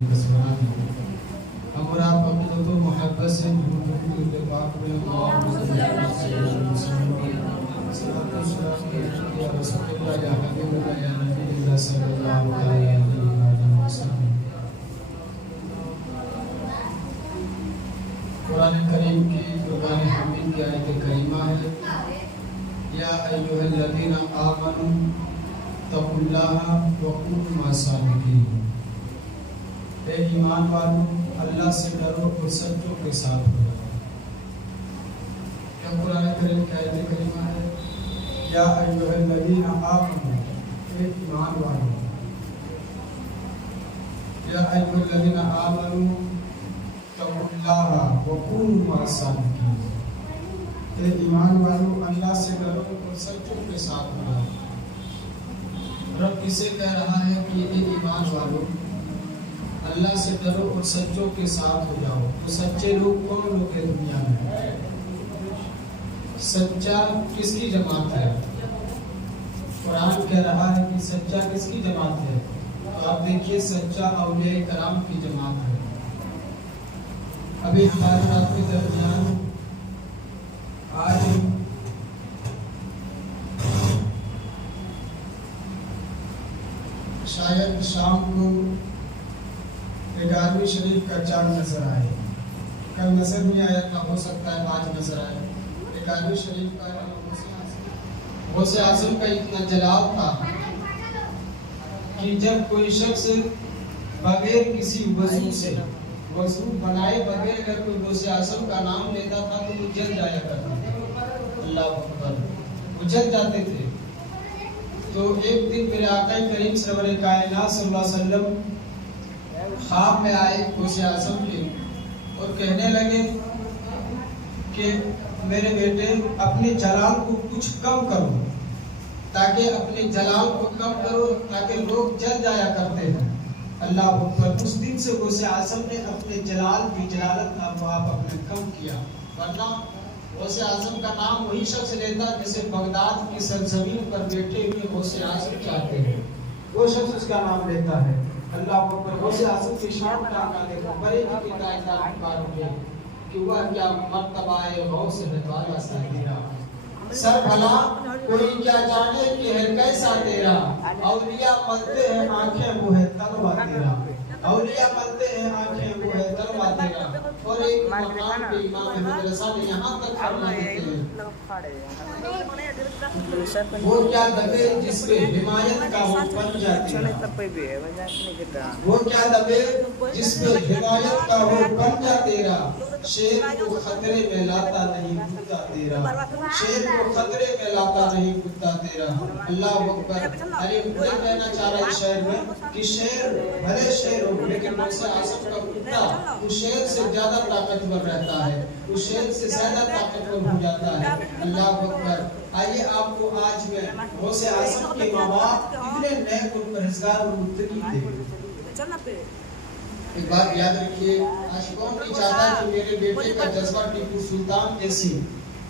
हम और आप अपने तो मोहब्बत से के पाक में कुरान करीम की फुरकान हमीद की आयत करीमा है, या अय्युहल्लज़ीना आमनू तक़ुल्लाहा व कूनू मअस-सादिक़ीन। ए ईमान वालों, अल्लाह से डरो और सच्चों के साथ हो। क्या कुरान करीम की आयत करीमा है, या अय्युहल्लज़ीना आमनू, ए ईमान वालों, या अय्युहल्लज़ीना आमनू तक़ुल्लाहा व कूनू मअस-सादिक़ीन। ए ईमान वालों, अल्लाह से डरो और सच्चों के साथ हो। रब किसे कह रहा है कि ए ईमान वालों, अल्लाह से डरो और सच्चों के साथ हो जाओ। तो सच्चे लोग कौन लोग हैं दुनिया में? सच्चा किसकी जमात है? कुरान कह रहा है कि सच्चा किसकी जमात है? तो आप देखिए, सच्चा औलिया कराम की जमात है। अभी हमारे रात के दरमियान आज शायद शाम को 11वीं शरीफ का चांद नजर आए। कल नजर नहीं आया था, हो सकता है आज नजर आए। 11वीं शरीफ का गौसे आज़म का इतना जलाल था कि जब कोई शख्स बगैर किसी वजू से, वजू बनाए बगैर अगर कोई गौसे आज़म का नाम लेता था तो वो जल जाया करता था। अल्लाह अकबर, वो जल जाते थे। तो एक दिन मेरे आका करीम सरवर कायनात सल्लल्लाहु अलैहि वसल्लम ख्वाब में आए गौसे आज़म के और कहने लगे कि मेरे बेटे, अपने जलाल को कुछ कम करो, ताकि अपने जलाल को कम करो ताकि लोग जल जाया करते हैं। अल्लाह अकबर। उस दिन से गौसे आज़म ने अपने जलाल की जलालत का आप अपने कम किया। वरना गौसे आज़म का नाम वही शख्स लेता जैसे बगदाद की सरजमीन पर बैठे हुए गौसे आज़म चाहते हैं, वो शख्स उसका नाम लेता है। अल्लाह अकबर। गौसे आज़म की शान का देखो, बड़े की कायनात में कि वह क्या मर्तबा है गौस है वाला साहिरा। सर भला कोई क्या जाने कि है कैसा तेरा, औलिया मलते हैं आंखें वो है तलवा तेरा, औलिया मलते हैं आंखें वो है तलवा तेरा। और एक मकाम पे इमाम मदरसा ने यहाँ तक फरमाते हैं, वो क्या दबे जिस पे हिमायत का वो पंजा तेरा, वो क्या दबे जिस पे हिमायत का वो पंजा तेरा। शेर को खतरे में लाता नहीं कुत्ता तेरा, शेर को खतरे में लाता नहीं कुत्ता तेरा। अल्लाह अकबर। अरे वही कहना चाह रहा है शेर में कि शेर भले शेर हो, लेकिन गौसे आज़म का कुत्ता उस शेर से ज्यादा ताकतवर रहता है, उस शेर से ज्यादा ताकतवर हो जाता है। अल्लाह अकबर। आइए आपको आज में गौसे आज़म के माँ बाप कितने नेक और परहेजगार और मुत्तकी थे। एक बात याद रखिए, आज कौन नहीं चाहता कि मेरे बेटे का जज्बा टीपू सुल्तान जैसी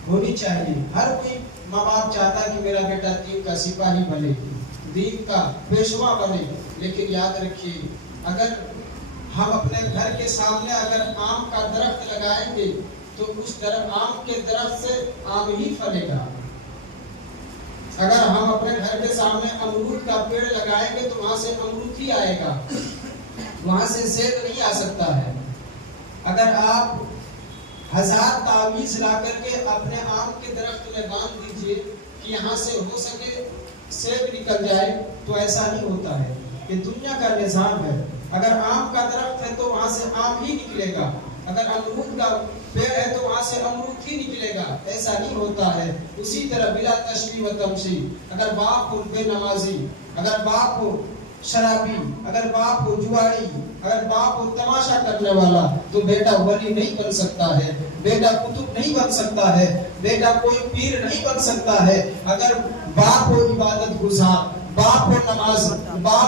होनी चाहिए। हर कोई माँ बाप चाहता कि मेरा बेटा दीन का सिपाही बने, दीन का पेशवा बने। लेकिन याद रखिए, अगर हम अपने घर के सामने अगर आम का दरख्त लगाएंगे तो उस आम के दरख्त से आम ही फलेगा। अगर हम अपने घर के सामने अमरूद का पेड़ लगाएंगे तो वहां से अमरूद ही आएगा, वहां से सेब नहीं आ सकता है। अगर आप 1000 तावीज ला करके अपने आम के दरख्त में बांध दीजिए कि यहाँ से हो सके सेब निकल जाए, तो ऐसा नहीं होता है। ये दुनिया का निजाम है। अगर आम का दरख्त है तो वहां से आम ही निकलेगा, अगर अमरूद का पेड़ है तो वहां से अमरूद ही निकलेगा। ऐसा नहीं होता है। उसी तरह बिला तशबीह व तमसील, अगर बाप हो बेनमाजी, अगर बाप हो शराबी, अगर बाप हो जुआरी, अगर बाप हो तमाशा करने वाला, तो बेटा वली नहीं बन सकता है, बेटा कुतुब नहीं बन सकता है, बेटा कोई पीर नहीं बन सकता है। अगर बाप हो इबादत गुजार, बाप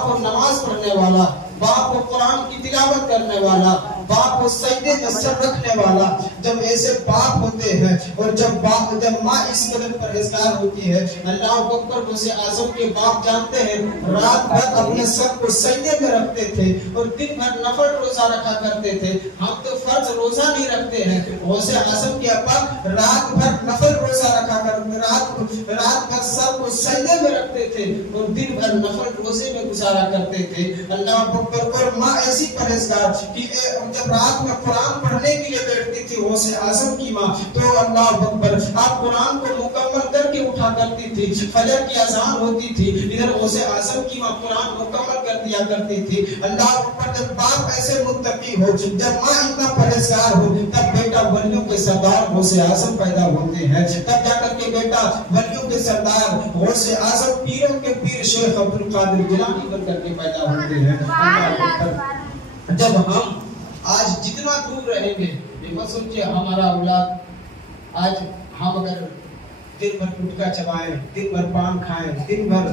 हो नमाज पढ़ने वाला, बाप हो कुरान की तिलावत करने वाला, باپ و سجدے میں سر رکھنے والا. جب ایسے باپ ہوتے ہیں اور جب ماں اس قدر پرہیزگار ہوتی ہے, اللہ اکبر, غوث اعظم کے باپ جانتے ہیں رات بھر اپنے سر کو سجدے میں رکھتے تھے اور دن بھر نفل روزہ رکھا کرتے تھے. ہم تو فرض روزہ نہیں رکھتے ہیں, غوث اعظم کے ابا رات بھر نفل روزہ رکھا کرتے, رات بھر سر کو سجدے میں رکھتے تھے اور دن بھر نفل روزے میں گزارا کرتے تھے. اللہ اکبر. اور ماں ایسی پرہیزگار کہ جب رات میں قرآن پڑھنے کے لیے بیٹھتی تھی غوث اعظم کی ماں, تو اللہ اکبر, آپ قرآن کو مکمل کر کے اٹھا کرتی تھی. فجر کی اذان ہوتی تھی, ادھر غوث اعظم کی ماں قرآن مکمل کر دیا کرتی تھی. اللہ اکبر. جب باپ ایسے متقی ہو, جب ماں اتنا پرہیزگار ہو, تب بیٹا ولیوں کے سردار غوث اعظم پیدا ہوتے ہیں. تب جا کر کے بیٹا ولیوں کے سردار غوث اعظم, پیروں کے پیر شیخ عبد القادر جیلانی بن کر کے پیدا ہوتے ہیں. جب ہم آج جتنا دور رہیں گے, یہ مت سوچئے ہمارا اولاد, آج ہم اگر دن بھر گٹکا چبائیں, دن بھر پان کھائیں, دن بھر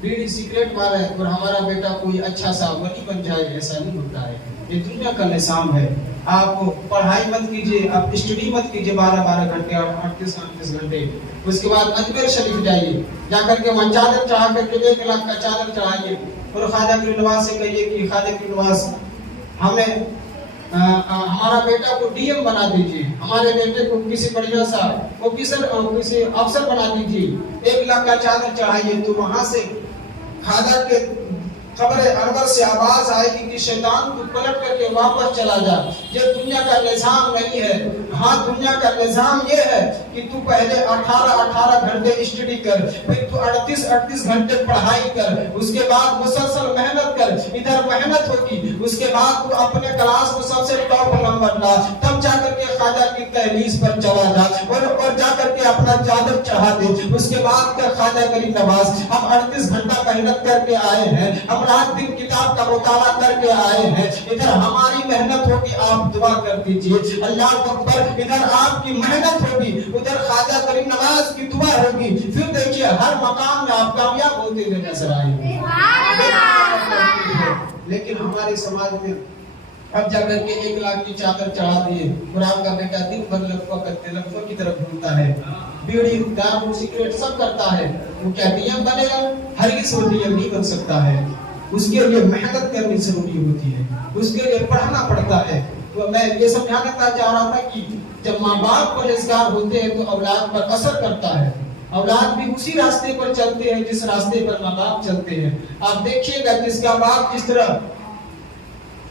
بیڑی سگریٹ ماریں اور ہمارا بیٹا کوئی اچھا سا ولی بن جائے, ایسا نہیں ہوتا ہے. یہ دنیا کا نظام ہے. آپ پڑھائی مت کیجئے, آپ اسٹڈی مت کیجئے 12 گھنٹے اور 38 گھنٹے. اس کے بعد اجمیر شریف جائیے, جا کر کے وہاں چادر چڑھا کر کے 1 لاکھ کا چادر چڑھائیے اور خواجہ پیر نواز سے کہیے کہ خواجہ پیر نواز ہمیں ہمارا بیٹا کو ڈی ایم بنا دیجیے, ہمارے بیٹے کو کسی بڑھیا سا کسی افسر بنا دیجیے, 1 لاکھ کا چادر چڑھائیے. تو وہاں سے خواجہ کے قبر انور سے آواز آئے گی کہ شیطان کو پلٹ کر کے واپس چلا جا. یہ دنیا کا نظام نہیں ہے. ہاں, دنیا کا نظام یہ ہے کہ تو پہلے 18 گھنٹے اسٹڈی کر, پھر تو 38 گھنٹے پڑھائی کر, اس کے بعد مسلسل محنت کر, ادھر محنت ہوگی, اس کے بعد تو اپنے کلاس کو سب سے ٹاپ نمبر لا, تب جا کر کے خواجہ کی تحریز پر چلا جا اور جا کر کے اپنا چادر چڑھا دے. اس کے بعد کا خواجہ غریب نواز, ہم 38 گھنٹہ محنت کر کے آئے ہیں, ہم رات دن کتاب کا مطالعہ کر کے آئے ہیں, ادھر ہماری محنت ہوگی, آپ دعا کر دیجئے. اللہ اکبر. ادھر آپ کی محنت ہوگی, ادھر خواجہ غریب نواز کی دعا ہوگی, پھر دیکھیے ہر مقام میں آپ کامیاب ہوتے ہوئے نظر آئیں گے. لیکن ہمارے سماج میں اب جا کر کے 1 لاکھ کی چادر چڑھا دیے, قرآن کا بیٹا دن بھر لفظوں کی طرف ڈھونڈتا ہے, بیڑی دارو سگریٹ سب کرتا ہے. وہ کیا ڈی ایم بنے گا؟ ہرگز وہ ڈی ایم نہیں بن سکتا ہے. اس کے لیے محنت کرنی ضروری ہوتی ہے, اس کے لیے پڑھنا پڑتا ہے. تو میں یہ سمجھانا چاہ رہا تھا کہ جب ماں باپ پرہیزگار ہوتے ہیں تو اولاد پر اثر کرتا ہے. اولاد بھی اسی راستے پر چلتے ہیں جس راستے پر ماں باپ چلتے ہیں. آپ دیکھیے گا جس کا باپ جس طرح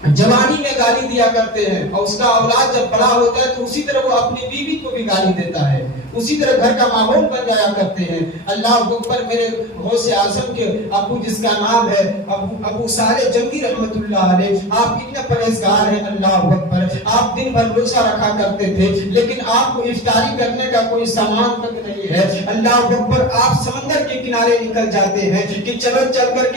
جوانی میں گالی دیا کرتے ہیں اور اس کا اولاد جب بڑا ہوتا ہے تو اسی طرح وہ اپنی بیوی کو بھی گالی دیتا ہے, اسی طرح گھر کا ماحول بن جایا کرتے ہیں. اللہ اکبر. میرے غوث اعظم کے ابو جس کا نام ہے ابو صالح جنگی رحمت اللہ علیہ, آپ اتنے پرہیزگار ہیں. اللہ اکبر. آپ دن بھر روزہ رکھا کرتے تھے, لیکن آپ کو افطاری کرنے کا کوئی سامان تک نہیں ہے. اللہ اکبر. آپ سمندر کے کنارے نکل جاتے ہیں کہ چلو چل کر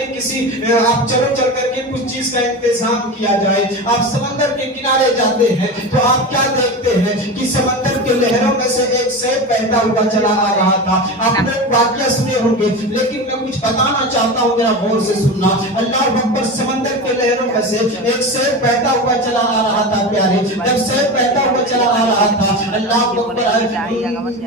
کے کچھ چیز کا انتظام کیا جائے. آپ سمندر کے کنارے جاتے ہیں تو آپ کیا دیکھتے ہیں کہ سمندر کے لہروں میں سے ایک سیب بہتا ہوا چلا آ رہا تھا. آپ نے واقعہ سنے ہوں گے, لیکن میں کچھ بتانا چاہتا ہوں, ذرا غور سے سننا. اللہ اکبر. سمندر کے لہروں میں سے ایک سیب بہتا ہوا چلا آ رہا تھا. پیارے, جب سیب بہتا ہوا چلا آ رہا تھا, اللہ اکبر,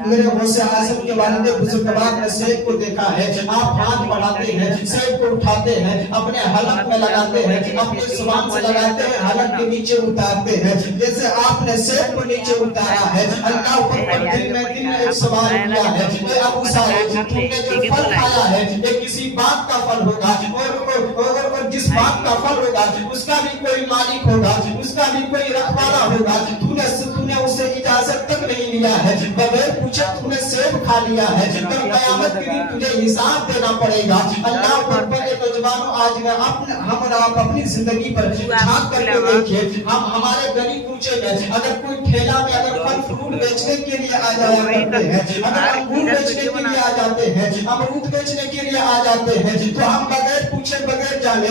میرے غوث اعظم کے والد بزرگوار نے سیب کو دیکھا ہے. آپ ہاتھ بڑھاتے ہیں, سیب کو اٹھاتے ہیں, اپنے حلق میں لگاتے ہیں, اپنے زبان سے لگاتے ہیں, حلق کے نیچے اتارتے ہیں جیسے آپ نے سیب کو نیچے اتارا ہے. اللہ اکبر. دل میں ایک سوال کیا ہے, اے ابو صالح, تم نے جو پھل کھایا ہے یہ کسی باغ کا پھل ہوگا, اور جس باغ کا پھل ہوگا اس کا بھی کوئی مالک ہوگا, اس کا بھی کوئی رکھوالا ہوگا. تو نے اسے اجازت تک نہیں لیا ہے, بغیر پوچھے تم نے سیب کھا لیا ہے. تو قیامت کے دن تجھے حساب دینا پڑے گا. اللہ اکبر. نوجوانوں, آج میں ہم اور آپ اپنی زندگی پر جھانک کر کے دیکھیں. ہم ہمارے گلی کوچے میں اگر کوئی ٹھیلا میں اگر پھل فروٹ بیچنے کے لیے آ جایا کرتے ہیں, اگر انگور بیچنے کے لیے آ جاتے ہیں, امرود بیچنے کے لیے آ جاتے ہیں, تو ہم بغیر پوچھے بغیر جانے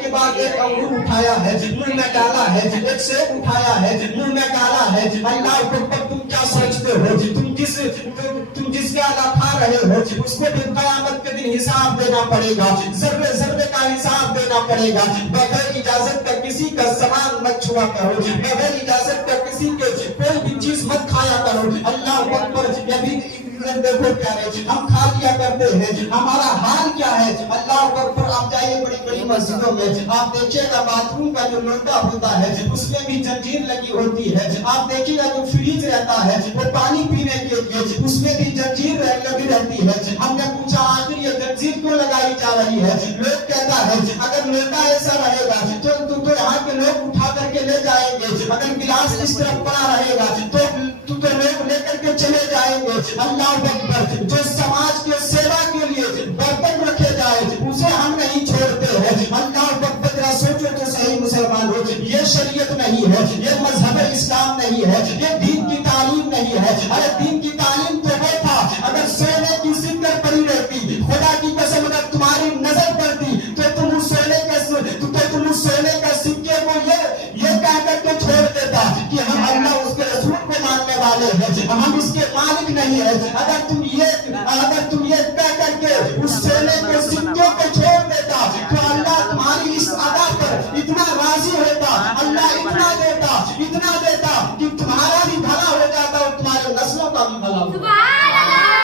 کے بعد ایک انگور اٹھایا ہے, منہ میں ڈالا ہے, ایک سیب اٹھایا ہے, منہ میں ڈالا ہے. اللہ اکبر. تم کیا سمجھتے ہو, تم तुम जिसके आला खा रहे हो उसको भी क़यामत के दिन हिसाब देना पड़ेगा, ज़र्रे ज़र्रे का हिसाब देना पड़ेगा। बगैर इजाजत का किसी का सामान मत छुआ करो, बगैर इजाजत का किसी के कोई भी चीज मत खाया करो। अल्लाह अकबर। अभी देखो क्या है, हम खा लिया करते हैं, हमारा हाल क्या है। अल्लाह अकबर। आप जाइए बड़ी बड़ी मस्जिदों में, आप देखिएगा बाथरूम का जो लोटा होता है उसमें भी जंजीर लगी होती है। आप देखिएगा जो फ्रिज रहता है वो पानी पीने के लिए उसमें भी जंजीर लगी रहती है। हमने पूछा आखिर ये जंजीर क्यों लगाई जा रही है। लोग कहता है अगर लोटा ऐसा रहेगा तो यहाँ के लोग उठा करके ले जाएंगे, अगर गिलास इस तरफ पड़ा रहेगा तो लोग लेकर के चले जाएंगे। अल्लाह अकबर। जो समाज के सेवा के लिए बर्तन रखे जाए उसे हम नहीं छोड़ते हैं। अल्लाह अकबर। जरा सोचो तो सही मुसलमान हो, ये शरीयत नहीं है, ये मजहब इस्लाम नहीं है, ये दीन की तालीम नहीं है। अरे दीन की तालीम तो वो था अगर सोने की सिक्कर पड़ी रहती, खुदा की कसम अगर तुम्हारी नजर पड़ती तो तुम उस सोने का सिक्के को ये कह करके छोड़ देता कि हम अल्लाह उसके रसूल को मानने वाले हैं, हम इसके मालिक नहीं है। अगर तुम ये कह करके उस सोने के सिक्के को छोड़ देता तो अल्लाह तुम्हारी इस अदा पर इतना राजी होता, अल्लाह इतना देता